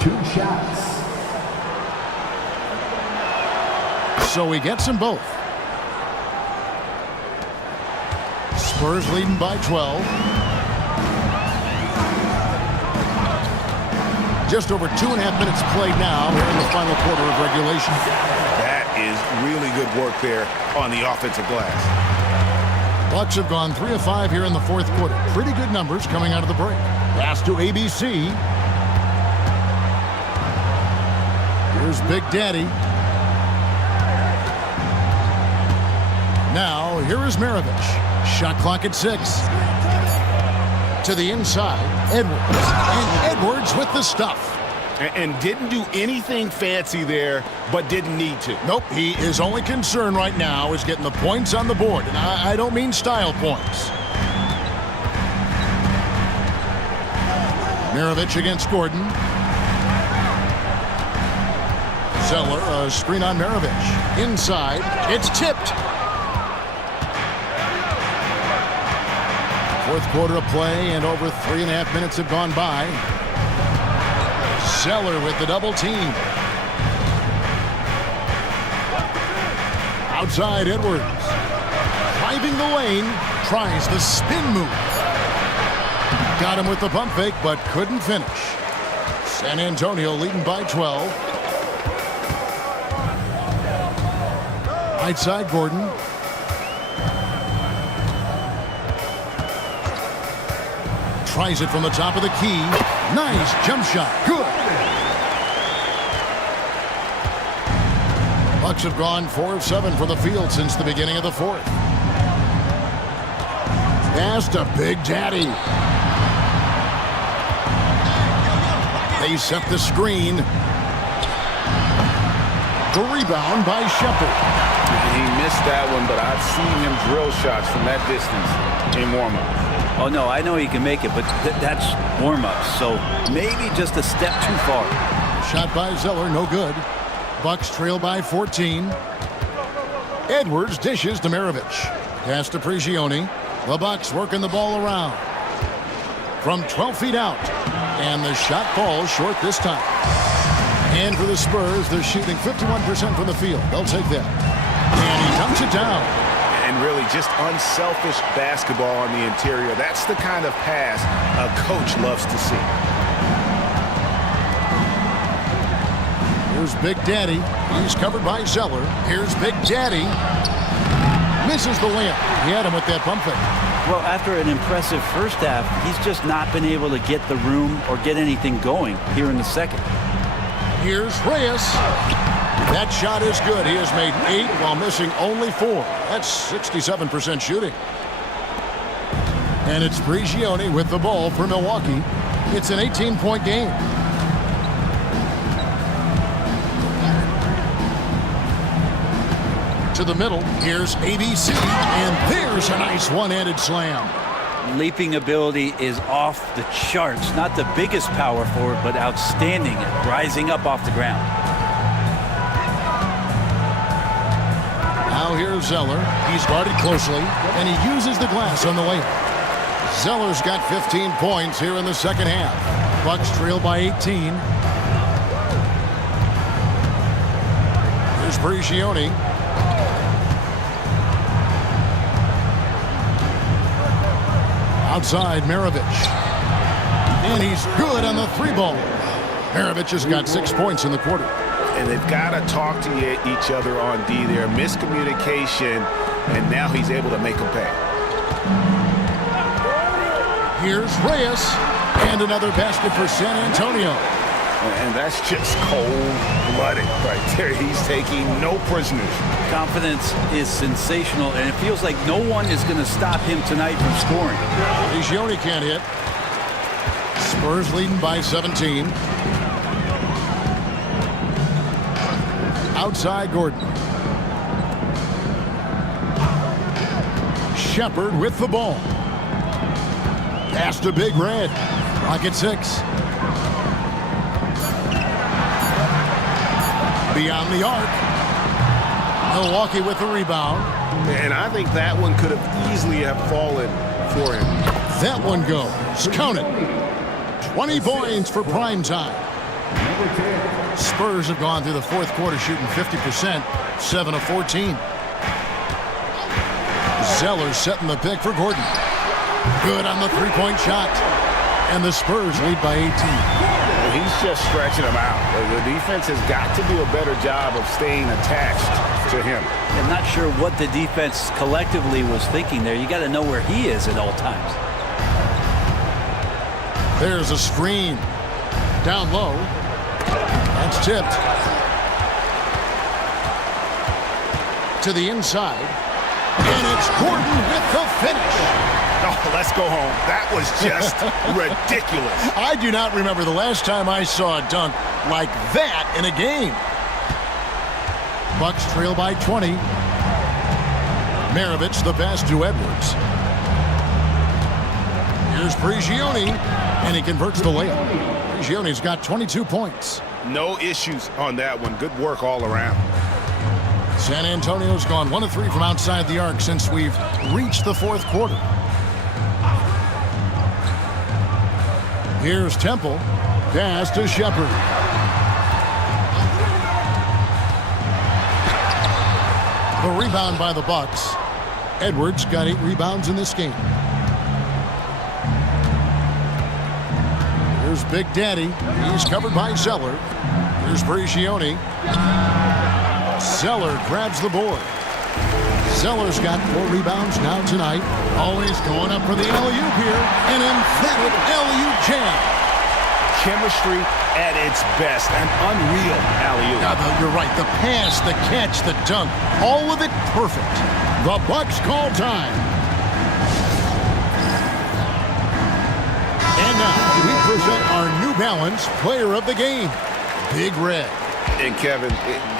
2 shots. So he gets them both. Spurs leading by 12. Just over 2.5 minutes played now here in the final quarter of regulation. That is really good work there on the offensive glass. Bucks have gone 3 of 5 here in the fourth quarter. Pretty good numbers coming out of the break. Pass to ABC. Here's Big Daddy. Now, here is Maravich. Shot clock at 6. To the inside, Edwards. And Edwards with the stuff. And didn't do anything fancy there, but didn't need to. Nope, he is only concerned right now is getting the points on the board. And I don't mean style points. Maravich against Gordon. Zeller, a screen on Maravich. Inside, it's tipped. Fourth quarter of play, and over 3.5 minutes have gone by. Zeller with the double team. Outside, Edwards. Driving the lane, tries the spin move. Got him with the pump fake, but couldn't finish. San Antonio leading by 12. Right side, Gordon. Tries it from the top of the key. Nice jump shot. Good. Bucks have gone 4 of 7 from the field since the beginning of the fourth. Pass to Big Daddy. They set the screen. The rebound by Shepard. He missed that one, but I've seen him drill shots from that distance in warm-up. Oh, no, I know he can make it, but that's warm-up, so maybe just a step too far. Shot by Zeller, no good. Bucks trail by 14. Edwards dishes to Maravich. Pass to Prigioni. The Bucks working the ball around. From 12 feet out. And the shot falls short this time. And for the Spurs, they're shooting 51% from the field. They'll take that. And he dumps it down. And really just unselfish basketball on the interior. That's the kind of pass a coach loves to see. Here's Big Daddy. He's covered by Zeller. Here's Big Daddy. Misses the layup. He had him with that pump fake. Well, after an impressive first half, he's just not been able to get the room or get anything going here in the second. Here's Reyes. That shot is good. He has made 8 while missing only 4. That's 67% shooting. And it's Prigioni with the ball for Milwaukee. It's an 18-point game. to the middle. Here's ABC, and there's a nice one-handed slam. Leaping ability is off the charts. Not the biggest power forward, but outstanding at rising up off the ground. Now here's Zeller. He's guarded closely, and he uses the glass on the layup. Zeller's got 15 points here in the second half. Bucks trail by 18. Here's Prigioni. Outside, Maravich. And he's good on the three ball. Maravich has got 6 points in the quarter. And they've got to talk to each other on D there. Miscommunication, and now he's able to make them pay. Here's Reyes. And another basket for San Antonio. And that's just cold-blooded right there. He's taking no prisoners. Confidence is sensational, and it feels like no one is going to stop him tonight from scoring. Prigioni can't hit. Spurs leading by 17. Outside Gordon. Shepard with the ball. Pass to Big Red. Rocket 6. Beyond the arc. Milwaukee with the rebound. And I think that one could have easily have fallen for him. That one goes. Count it. 20 points for prime time. Spurs have gone through the fourth quarter shooting 50%, 7 of 14. Zeller's setting the pick for Gordon. Good on the three-point shot. And the Spurs lead by 18. He's just stretching them out. The defense has got to do a better job of staying attached to him. I'm not sure what the defense collectively was thinking there. You got to know where he is at all times. There's a screen. Down low. That's tipped. To the inside. And it's Gordon with the finish. Oh, let's go home. That was just ridiculous. I do not remember the last time I saw a dunk like that in a game. Bucks trail by 20. Maravich the pass to Edwards. Here's Prigioni, and he converts the layup. Prigioni's got 22 points. No issues on that one. Good work all around. San Antonio's gone 1 of 3 from outside the arc since we've reached the fourth quarter. Here's Temple. Pass to Shepard. The rebound by the Bucks. Edwards got 8 rebounds in this game. Here's Big Daddy. He's covered by Zeller. Here's Prigioni. Zeller grabs the board. Zeller's got 4 rebounds now tonight. Always going up for the alley-oop here. An emphatic alley-oop jam. Chemistry at its best. An unreal alley-oop. You're right. The pass, the catch, the dunk. All of it perfect. The Bucks call time. And now we present our New Balance Player of the Game, Big Red. And Kevin,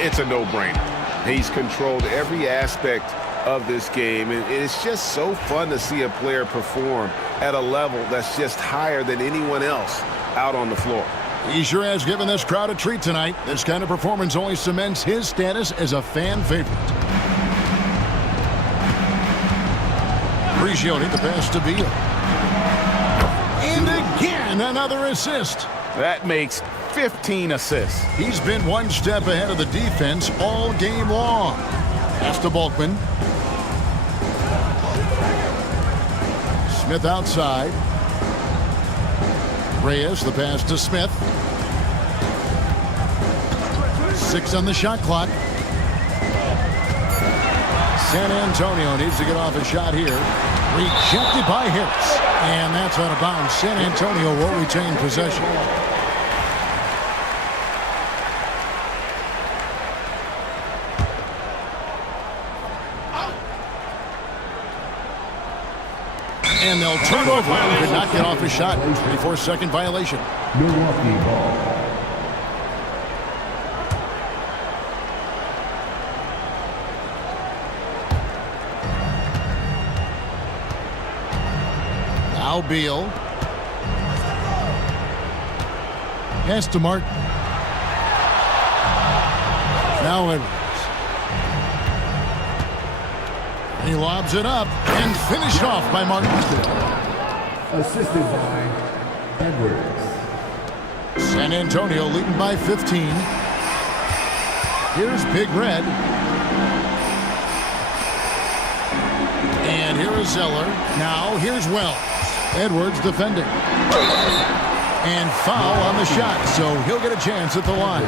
it's a no-brainer. He's controlled every aspect of this game, and it's just so fun to see a player perform at a level that's just higher than anyone else out on the floor. He sure has given this crowd a treat tonight. This kind of performance only cements his status as a fan favorite. Prigioni, the pass to Beal. And again, another assist. That makes 15 assists. He's been one step ahead of the defense all game long. Pass to Bulkman. Smith outside. Reyes, the pass to Smith. 6 on the shot clock. San Antonio needs to get off a shot here. Rejected by Harris. And that's out of bounds. San Antonio will retain possession. And they'll turn over. Could not get off a shot. 24-second violation. Milwaukee ball. Now Beal. Pass to Martin. Now Edwards. He lobs it up and finished off by Martin. Assisted by Edwards. San Antonio leading by 15. Here's Big Red. And here is Zeller. Now here's Wells. Edwards defending. And foul on the shot, so he'll get a chance at the line.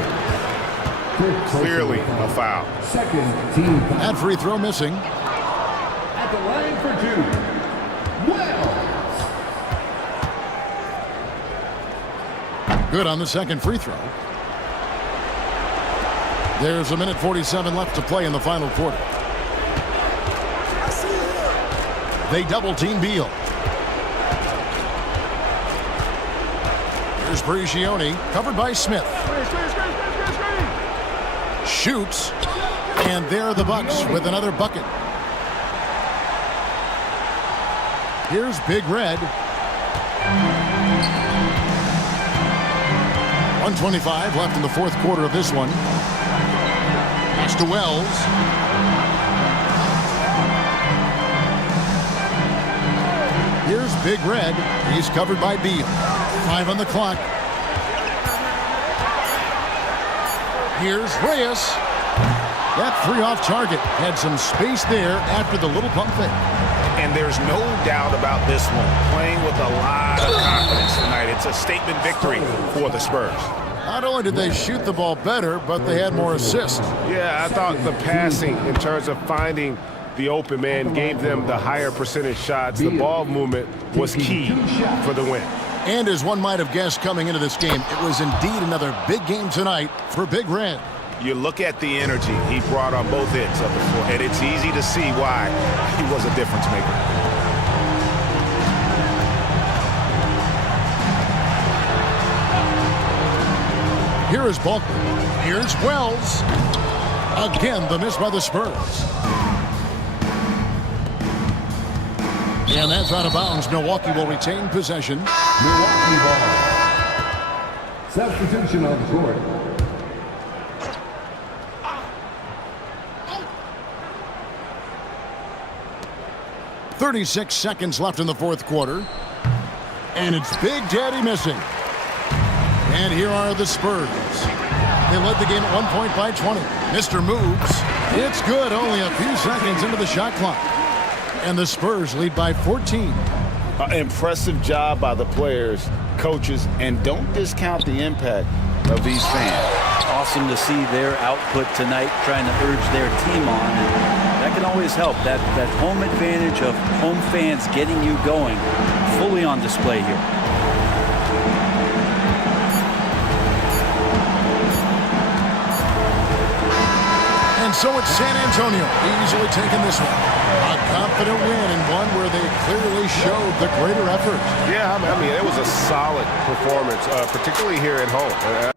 Clearly a foul. Second team foul. That free throw missing. At the line for two. Wells. Good on the second free throw. There's a minute 47 left to play in the final quarter. They double team Beal. Here's Brigioni, covered by Smith. Shoots, and there are the Bucks with another bucket. Here's Big Red. 1:25 left in the fourth quarter of this one. Pass to Wells. Here's Big Red. He's covered by Beal. 5 on the clock. Here's Reyes. That three off target. Had some space there after the little pump fake. And there's no doubt about this one. Playing with a lot of confidence tonight. It's a statement victory for the Spurs. Not only did they shoot the ball better, but they had more assists. Yeah, I thought the passing in terms of finding the open man gave them the higher percentage shots. The ball movement was key for the win. And as one might have guessed coming into this game, it was indeed another big game tonight for Big Red. You look at the energy he brought on both ends of the floor, and it's easy to see why he was a difference maker. Here is Balkman. Here's Wells. Again, the miss by the Spurs. And that's out of bounds. Milwaukee will retain possession. Milwaukee ball. Substitution on the court. .36 seconds left in the fourth quarter. And it's Big Daddy missing. And here are the Spurs. They led the game at 1 point by 20. Mr. Moves. It's good, only a few seconds into the shot clock. And the Spurs lead by 14. Impressive job by the players, coaches, and don't discount the impact of these fans. Awesome to see their output tonight, trying to urge their team on. And that can always help. That home advantage of home fans getting you going, fully on display here. And so it's San Antonio easily taking this one. A confident win and one where they clearly showed the greater effort. Yeah, I mean, it was a solid performance, particularly here at home.